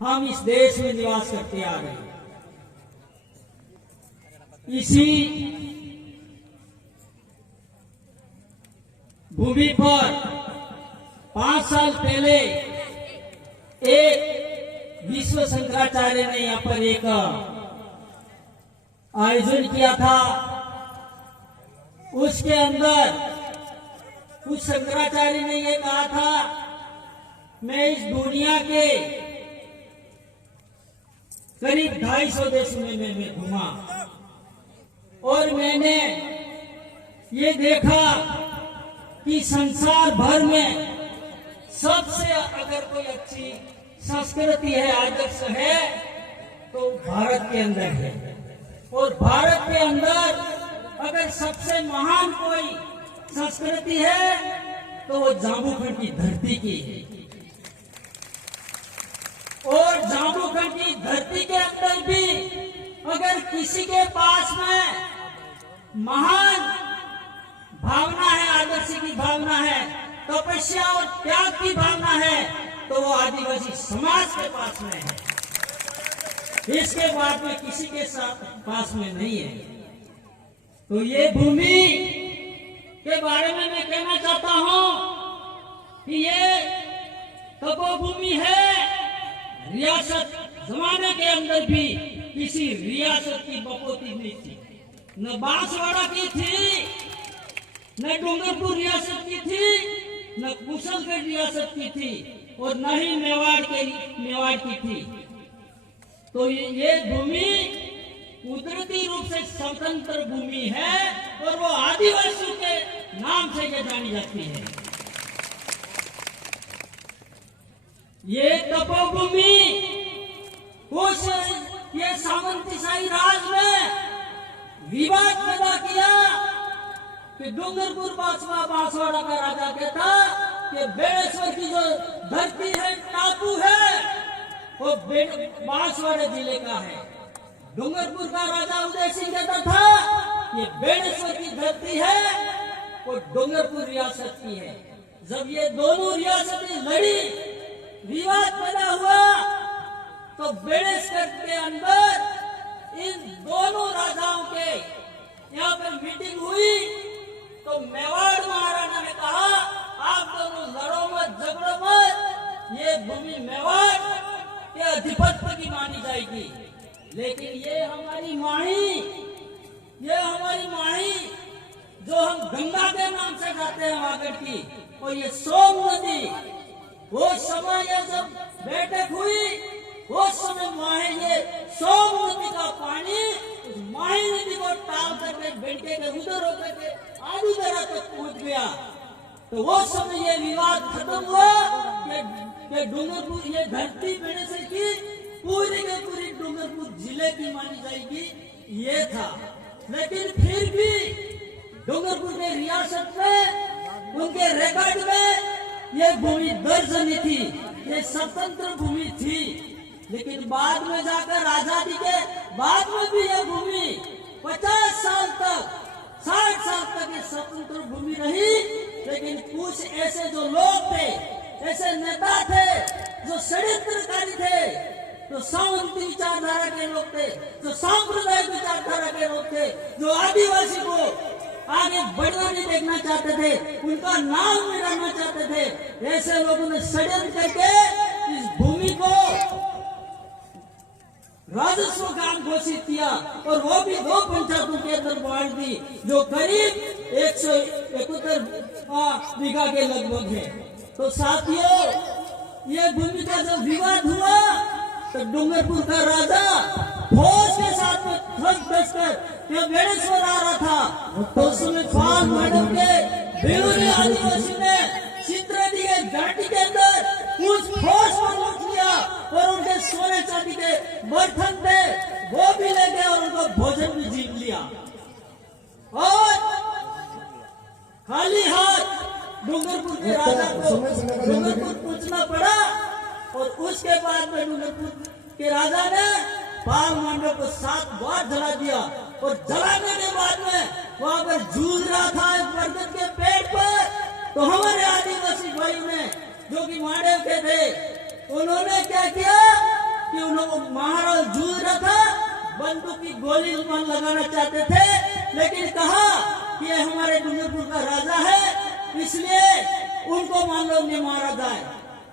हम इस देश में निवास करते आ रहे हैं। इसी भूमि पर 5 साल पहले एक विश्व शंकराचार्य ने यहाँ पर एक आयोजन किया था। उसके अंदर कुछ शंकराचार्य ने ये कहा था, मैं इस दुनिया के करीब 250 देशों में मैं घूमा और मैंने ये देखा कि संसार भर में सबसे अगर कोई अच्छी संस्कृति है, आदर्श है, तो भारत के अंदर है। और भारत के अंदर अगर सबसे महान कोई संस्कृति है तो वो जामुखंड की धरती की है। और जामुखंड की धरती के अंदर भी अगर किसी के पास में महान भावना है, आदर्श की भावना है, तपस्या और त्याग की भावना है, तो वो आदिवासी समाज के पास में है। इसके बाद में किसी के पास में नहीं है। तो ये भूमि के बारे में मैं कहना चाहता हूं कि ये तपोभूमि है। रियासत जमाने के अंदर भी किसी रियासत की बपोती नहीं थी, न बांसवाड़ा की थी, न डूंगरपुर रियासत की थी, न कुशलगढ़ रियासत की थी, और न ही मेवाड़ की थी। तो ये भूमि कुदरती रूप से स्वतंत्र भूमि है और वो आदिवासियों के नाम से ये जानी जाती है। ये तपोभूमि उस ये सामंतशाही राज में विवाद पैदा किया कि डूंगरपुर बांसवाड़ा का राजा कहता कि बेड़ेश्वर की जो धरती है, टापू है, वो बांसवाड़ा जिले का है। डूंगरपुर का राजा उदय सिंह कहता था ये बेड़ेश्वर की धरती है, वो डूंगरपुर रियासत की है। जब ये दोनों रियासतें लड़ी, विवाद पैदा हुआ, तो बेड़ेश्वर के अंदर इन दोनों राजाओं के यहाँ पर मीटिंग हुई। तो मेवाड़ महाराणा ने कहा, आप दोनों लड़ो मत, झगड़ो मत, ये भूमि मेवाड़ के अधिपत्य की मानी जाएगी। लेकिन ये हमारी माही जो हम गंगा के नाम से जाते हैं वागड़ की, और ये सोम नदी, वो समय जब बैठक हुई, उस समय माही ये सोम नदी का पानी उस माही नदी को टाल करके बेटे के उधर होकर के आधी तरह तक पहुंच गया। तो वो समय ये विवाद खत्म हुआ कि डूंगरपुर ये धरती बेड़ेश्वर की पूरी के पूरी डूंगरपुर जिले की मानी जाएगी, ये था। लेकिन फिर भी डूंगरपुर के रियासत में, उनके रिकॉर्ड में ये भूमि दर्ज नहीं थी, ये स्वतंत्र भूमि थी। लेकिन बाद में जाकर आजादी के बाद में भी ये भूमि 50 साल तक, 60 साल तक ये स्वतंत्र भूमि रही। लेकिन कुछ ऐसे जो लोग थे, ऐसे नेता थे जो षड्यंत्रकारी थे, जो सामंती विचारधारा के लोग थे, जो सांप्रदायिक विचारधारा के लोग थे, जो आदिवासी को आगे बढ़ना नहीं देखना चाहते थे, उनका नाम मिटाना चाहते थे, ऐसे लोगों ने षड्यंत्र करके इस भूमि को राजस्व काम घोषित किया, और वो भी 2 पंचायतों के अंदर बांट दी, जो करीब 171 बीघा के लगभग है। तो साथियों, ये भूमि का जब विवाद हुआ, तो डूंगरपुर का राजा फौज के साथ में थक बेड़ेश्वर आ रहा था। तो उसमें पाल मैडम के बेलूरी आदिवासी ने चित्रेडी के घाटी के अंदर उस फौज को लूट लिया, और उनके सोने चांदी के बर्तन थे वो भी ले गए, और उनको भोजन भी जीत लिया। और खाली हाथ डूंगरपुर के राजा को डूंगरपुर पूछना पड़ा, और उसके बाद में डूंगरपुर के राजा ने पाल मांडव को 7 बार जला दिया, और जलाने के बाद में वहां पर जूझ रहा था एक बरगद के पेड़ पर। तो हमारे आदिवासी भाई ने, जो कि मांडव के थे, उन्होंने क्या किया वो महाराज जूझ रहा था, बंदूक की गोली मन लगाना चाहते थे, लेकिन कहा कि ये हमारे डूंगरपुर का राजा है, इसलिए उनको मान लो नहीं मारा जाए।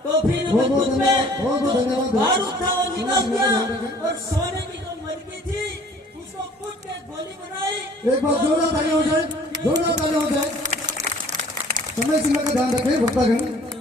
तो फिर बंदूक में बारूद था वो निकाल दिया और सोने की जो मटकी थी उसको कूट के गोली बनाई। एक बार जोरदार ताली हो जाए, जोरदार ताली हो जाए। समय सीमा का ध्यान रखें भक्तगण।